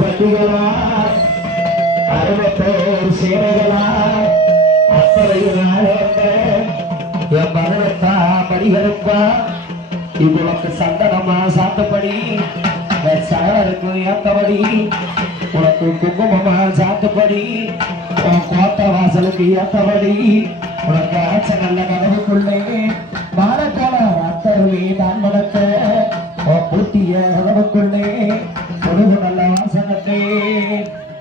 பட்டிகளாய் அறுபத்தோர் சேனைகளாய் அத்தனைகளாய் என் மரணத்தா மணிகரப்பா இது உனக்கு சந்தனமா சாத்தப்படி என் சகலருக்கும் ஏத்தபடி உனக்கு குங்குமமா சாத்தப்படி உன் கோத்த வாசலுக்கு ஏத்தபடி உனக்கு ஆச்ச நல்ல கனவுக்குள்ளே மாலக்கால அத்தருவே தான் மனத்தை உன் பூட்டிய கனவுக்குள்ளே பொழுது நல்ல வாசனத்தே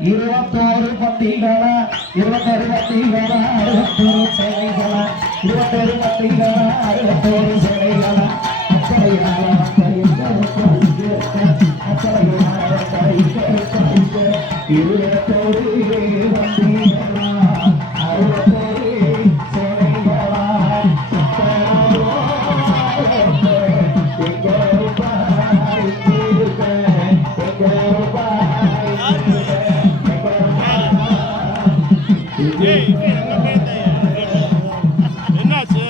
இருபத்தோரு பத்திகளா இருபத்தொரு பத்திகளா அறுபத்தோரு சேவைகளா இருபத்தொரு பத்திகளா அறுபத்தோரு சேவைகளா அத்தனையால இருபத்தோரு பத்திகளா என்னாச்சு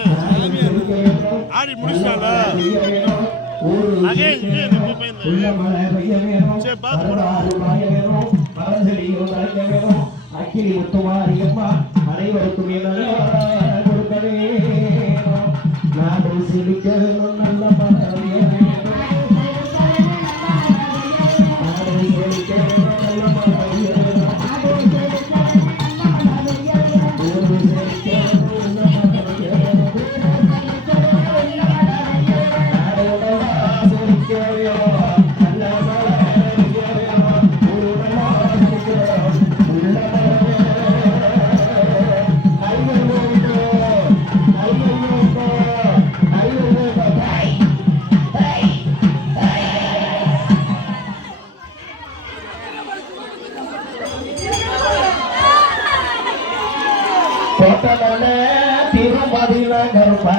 ஆடி முடிச்சிட்டால அதே இது இந்த பையன் சரி, பார்த்து அனைவருக்கும் கோட்டமல்ல திருமதியில கருப்பா